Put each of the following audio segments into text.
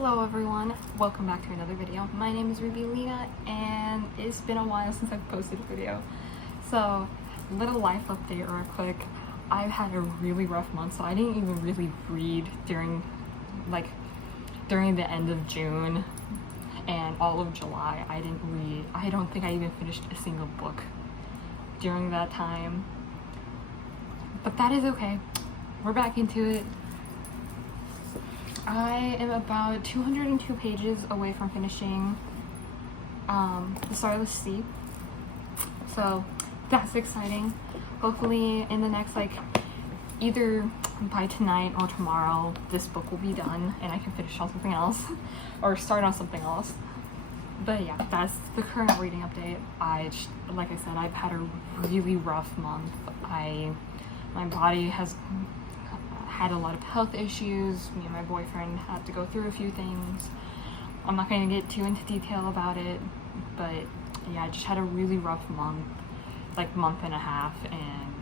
Hello everyone, welcome back to another video. My name is Ruby Lena and it's been a while since I've posted a video. So, little life update real quick. I've had a really rough month, so I didn't even really read during the end of June and all of July. I didn't read. I don't think I even finished a single book during that time. But that is okay. We're back into it. I am about 202 pages away from finishing The Starless Sea, so that's exciting. Hopefully in the next, either by tonight or tomorrow, this book will be done and I can finish on something else or start on something else. But yeah, that's the current reading update. Like I said, I've had a really rough month. My body has had a lot of health issues. Me and my boyfriend had to go through a few things. I'm not going to get too into detail about it, but yeah, I just had a really rough month and a half, and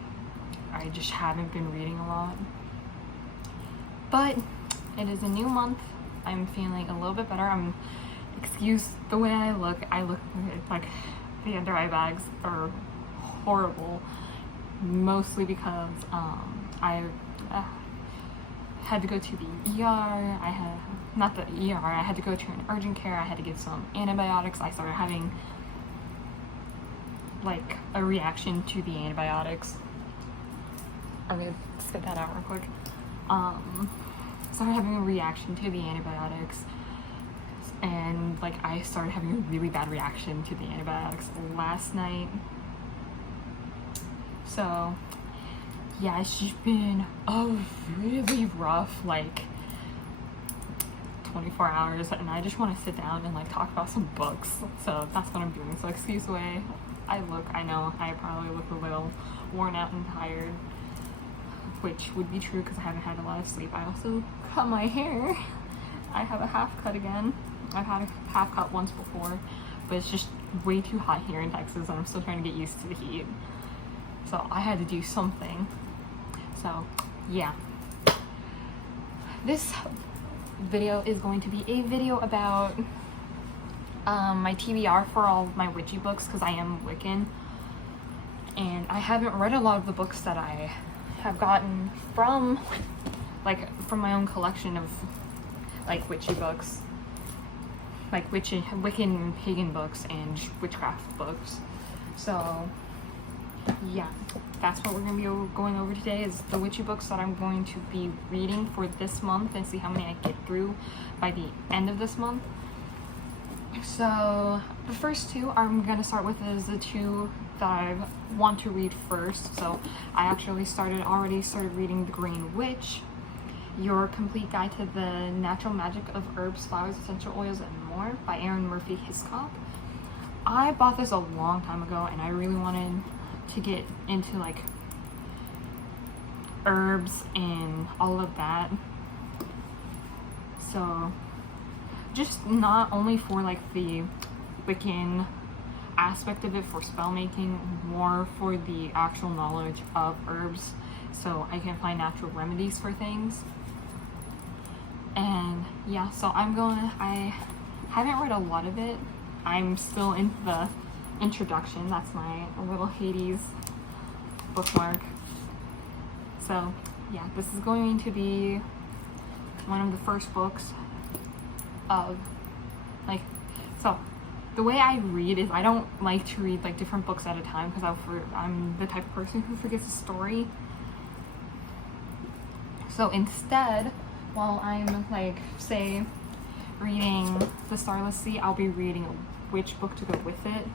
I just haven't been reading a lot. But it is a new month. I'm feeling a little bit better. Excuse the way I look like the under eye bags are horrible, mostly because I had to go to the ER. I had to go to an urgent care. I had to get some antibiotics. I started having a reaction to the antibiotics. I'm gonna spit that out real quick. Started having a reaction to the antibiotics, and I started having a really bad reaction to the antibiotics last night. So yeah, it's just been a really rough 24 hours, and I just want to sit down and talk about some books. So that's what I'm doing. So excuse the way I look. I know I probably look a little worn out and tired, which would be true because I haven't had a lot of sleep. I also cut my hair. I have a half cut again. I've had a half cut once before, but it's just way too hot here in Texas, and I'm still trying to get used to the heat. So I had to do something. So yeah, this video is going to be a video about my TBR for all my witchy books, because I am Wiccan and I haven't read a lot of the books that I have gotten from my own collection of witchy books, Wiccan pagan books and witchcraft books. So yeah, that's what we're going to be going over today, is the witchy books that I'm going to be reading for this month, and see how many I get through by the end of this month. So the first two I'm going to start with is the two that I want to read first. So I actually already started reading The Green Witch, Your Complete Guide to the Natural Magic of Herbs, Flowers, Essential Oils, and More by Erin Murphy Hiscock. I bought this a long time ago, and I really wanted to get into herbs and all of that. So just not only for the Wiccan aspect of it, for spell making, more for the actual knowledge of herbs, so I can find natural remedies for things. And yeah, so I haven't read a lot of it. I'm still in the introduction. That's my little Hades bookmark. So yeah, this is going to be one of the first books of so the way I read is I don't like to read different books at a time, because I'm the type of person who forgets a story. So instead, while I'm say reading The Starless Sea, I'll be reading which book to go with it.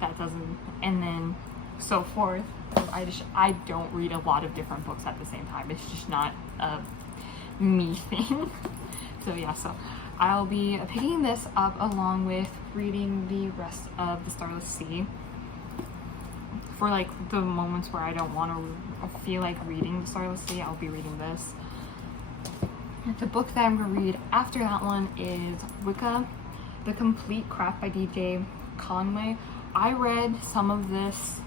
That doesn't, and then so forth. I don't read a lot of different books at the same time. It's just not a me thing. So yeah, so I'll be picking this up along with reading the rest of The Starless Sea. For the moments where I don't want to feel like reading The Starless Sea, I'll be reading this. The book that I'm going to read after that one is Wicca, The Complete Craft by DJ Conway. I read some of this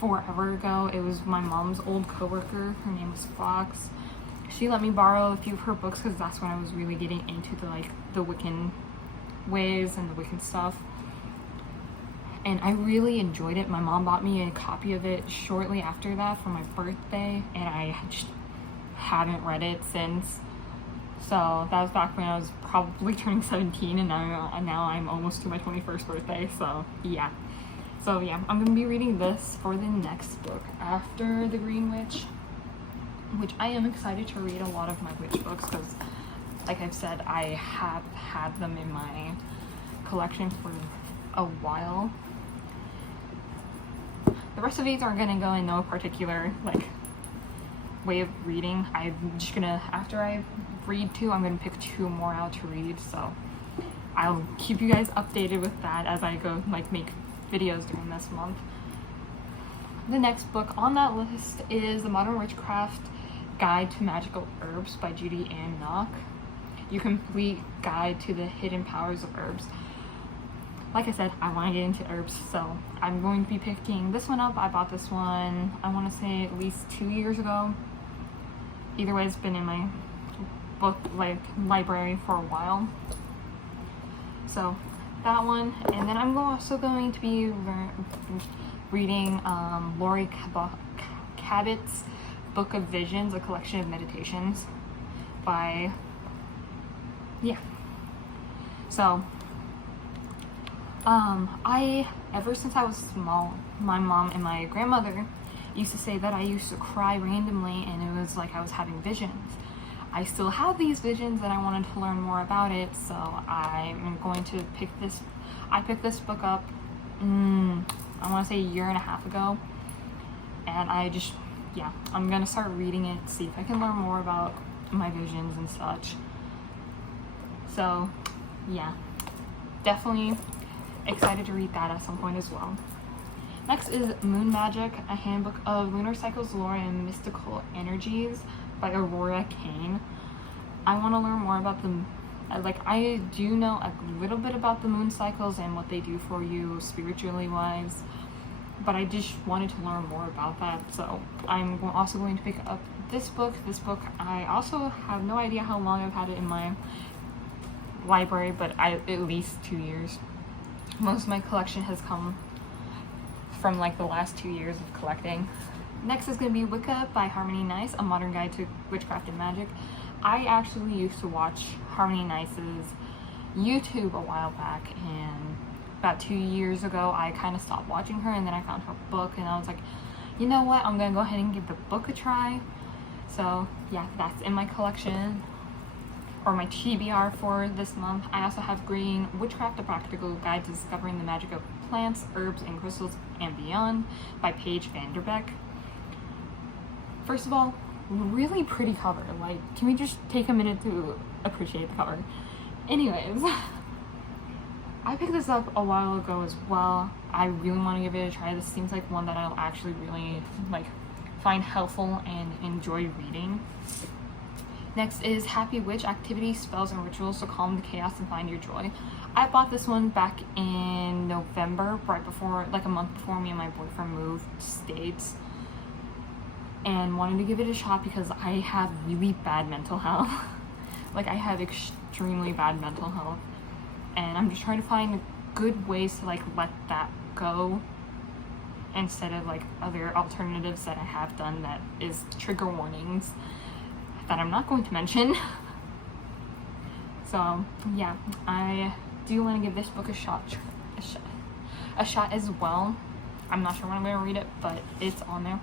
forever ago. It was my mom's old coworker. Her name was Fox. she let me borrow a few of her books because that's when I was really getting into the Wiccan ways and the Wiccan stuff. And I really enjoyed it. My mom bought me a copy of it shortly after that for my birthday, and I just haven't read it since. So that was back when I was probably turning 17, and now I'm almost to my 21st birthday. So yeah, I'm gonna be reading this for the next book after The Green Witch, which I am excited to read a lot of my witch books because, like I've said, I have had them in my collection for a while. The rest of these are gonna go in no particular way of reading. I'm just gonna, after I read 2, I'm gonna pick 2 more out to read, so I'll keep you guys updated with that as I go make videos during this month. The next book on that list is The Modern Witchcraft Guide to Magical Herbs by Judy Ann Nock. Your complete guide to the hidden powers of herbs. Like I said, I want to get into herbs, so I'm going to be picking this one up. I bought this one, I want to say at least 2 years ago. Either way, it's been in my book library for a while. So that one, and then I'm also going to be reading Lori Cabot's Book of Visions, a collection of meditations by, so ever since I was small, my mom and my grandmother used to say that I used to cry randomly, and it was like I was having visions. I still have these visions and I wanted to learn more about it, so I'm going to pick this. I picked this book up, I want to say 1.5 years ago, and I'm gonna start reading it, see if I can learn more about my visions and such. So yeah, definitely excited to read that at some point as well. Next is Moon Magic, a handbook of lunar cycles, lore, and mystical energies by Aurora Kane. I want to learn more about them. I do know a little bit about the moon cycles and what they do for you spiritually wise, but I just wanted to learn more about that. So I'm also going to pick up this book. I also have no idea how long I've had it in my library, but at least 2 years. Most of my collection has come from the last 2 years of collecting. Next is going to be Wicca by Harmony Nice, a modern guide to witchcraft and magic. I actually used to watch Harmony Nice's YouTube a while back, and about 2 years ago I kind of stopped watching her, and then I found her book and I was like, you know what, I'm gonna go ahead and give the book a try. So yeah, that's in my collection, or my TBR for this month. I also have Green Witchcraft, a practical guide to discovering the magic of plants, herbs, and crystals and beyond by Paige Vanderbeck. First of all, really pretty cover. Can we just take a minute to appreciate the cover? Anyways, I picked this up a while ago as well. I really want to give it a try. This seems like one that I'll actually really find helpful and enjoy reading. Next is Happy Witch, activities, spells, and rituals to calm the chaos and find your joy. I bought this one back in November, right before, a month before me and my boyfriend moved states, and wanted to give it a shot because I have really bad mental health. I have extremely bad mental health, and I'm just trying to find good ways to let that go instead of other alternatives that I have done that is trigger warnings that I'm not going to mention. So yeah, I do want to give this book a shot as well. I'm not sure when I'm going to read it, but it's on there.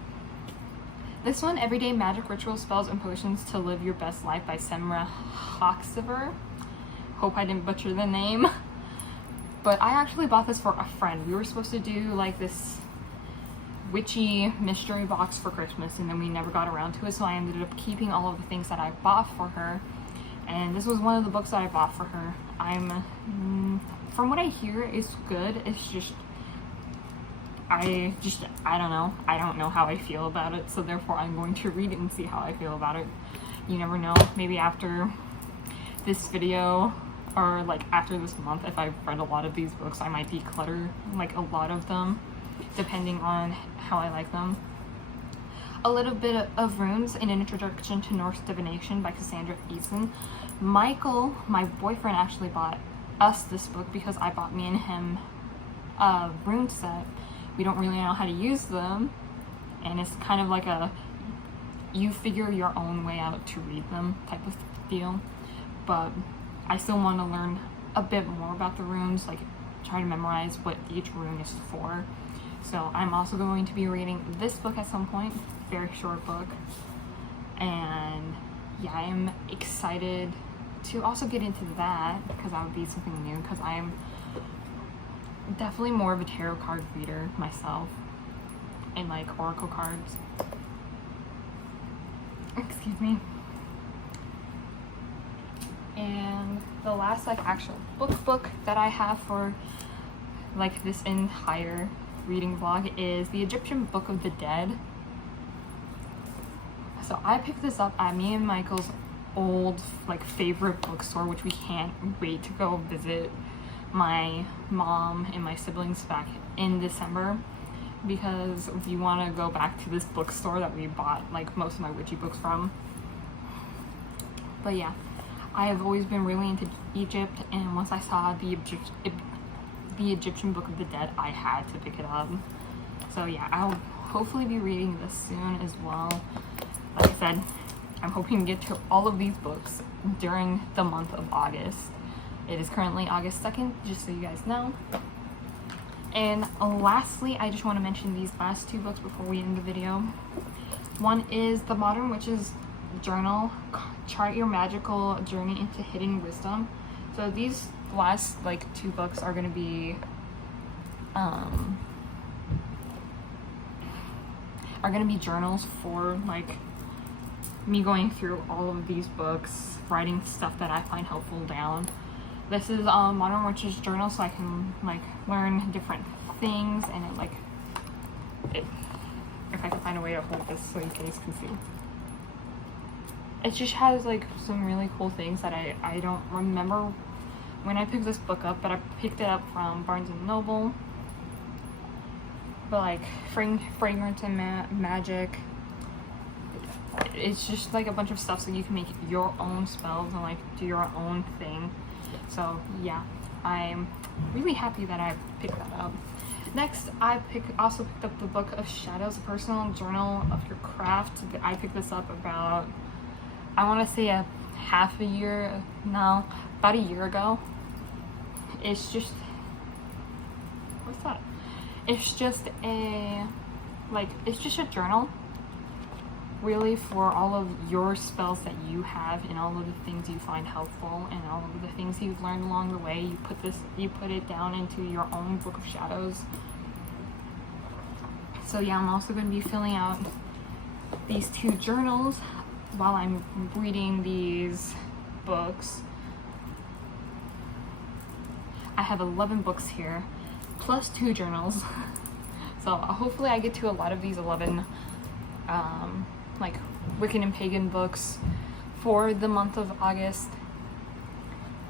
This one, Everyday Magic, Rituals, Spells, and Potions to Live Your Best Life by Semra Hoxever. Hope I didn't butcher the name. But I actually bought this for a friend. We were supposed to do this witchy mystery box for Christmas, and then we never got around to it, so I ended up keeping all of the things that I bought for her, and this was one of the books that I bought for her. From what I hear, it's good. It's just I don't know. I don't know how I feel about it, so therefore I'm going to read it and see how I feel about it. You never know, maybe after this video, or after this month, if I've read a lot of these books, I might declutter a lot of them, depending on how I like them. A Little Bit of Runes, An Introduction to Norse Divination by Cassandra Eason. Michael, my boyfriend, actually bought us this book because I bought me and him a rune set. We don't really know how to use them, and it's kind of like a you figure your own way out to read them type of deal. But I still want to learn a bit more about the runes, like try to memorize what each rune is for. So I'm also going to be reading this book at some point, very short book. And yeah, I'm excited to also get into that because that would be something new, because I'm definitely more of a tarot card reader myself and like oracle cards. Excuse me. And the last like actual book that I have for like this entire reading vlog is the Egyptian Book of the Dead. So I picked this up at me and Michael's old like favorite bookstore, which we can't wait to go visit my mom and my siblings back in December, because we want to go back to this bookstore that we bought like most of my witchy books from. But yeah, I have always been really into Egypt, and once I saw the Egyptian Book of the Dead, I had to pick it up. So yeah, I'll hopefully be reading this soon as well. Like I said, I'm hoping to get to all of these books during the month of August. It is currently August 2nd, just so you guys know. And lastly, I just want to mention these last two books before we end the video. One is The Modern Witch's Journal, Chart Your Magical Journey into Hidden Wisdom. So these last like two books are going to be journals for like me going through all of these books, writing stuff that I find helpful down. This is Modern Witch's Journal, so I can like learn different things, and if I can find a way to hold this so you guys can see. It just has like some really cool things that I don't remember when I picked this book up, but I picked it up from Barnes & Noble. But like fragrance and magic. It's just like a bunch of stuff so you can make your own spells and like do your own thing. So yeah, I'm really happy that I picked that up. Next, I also picked up the Book of Shadows, a personal journal of your craft. I picked this up about, I want to say about a year ago. It's just, what's that? It's just a journal, really, for all of your spells that you have and all of the things you find helpful and all of the things you've learned along the way. You put it down into your own Book of Shadows. So yeah, I'm also going to be filling out these two journals while I'm reading these books. I have 11 books here, plus 2 journals. So hopefully I get to a lot of these 11 like Wiccan and Pagan books for the month of August.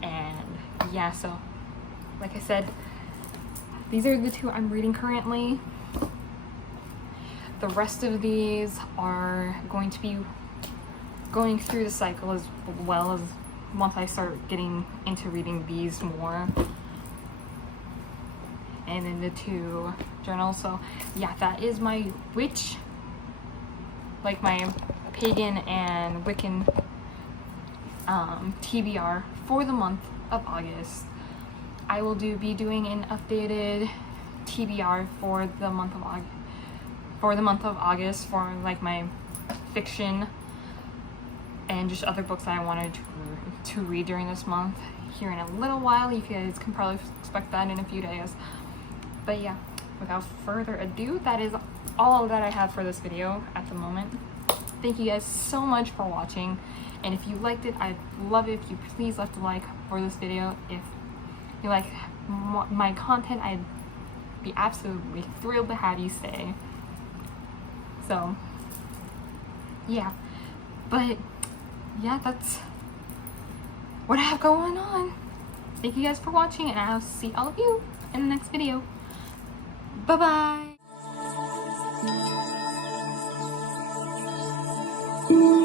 And yeah, so like I said, these are the 2 I'm reading currently. The rest of these are going to be going through the cycle as well as once I start getting into reading these more. And then the 2 journals. So yeah, that is my witch, like my Pagan and Wiccan TBR for the month of August. I will be doing an updated TBR for the month of August for like my fiction and just other books that I wanted to read during this month here in a little while. You guys can probably expect that in a few days. But yeah, without further ado, that is all that I have for this video at the moment. Thank you guys so much for watching, and if you liked it, I'd love it if you please left a like for this video. If you like my content, I'd be absolutely thrilled to have you stay. So yeah, but yeah, that's what I have going on. Thank you guys for watching, and I'll see all of you in the next video. Bye bye. Bye.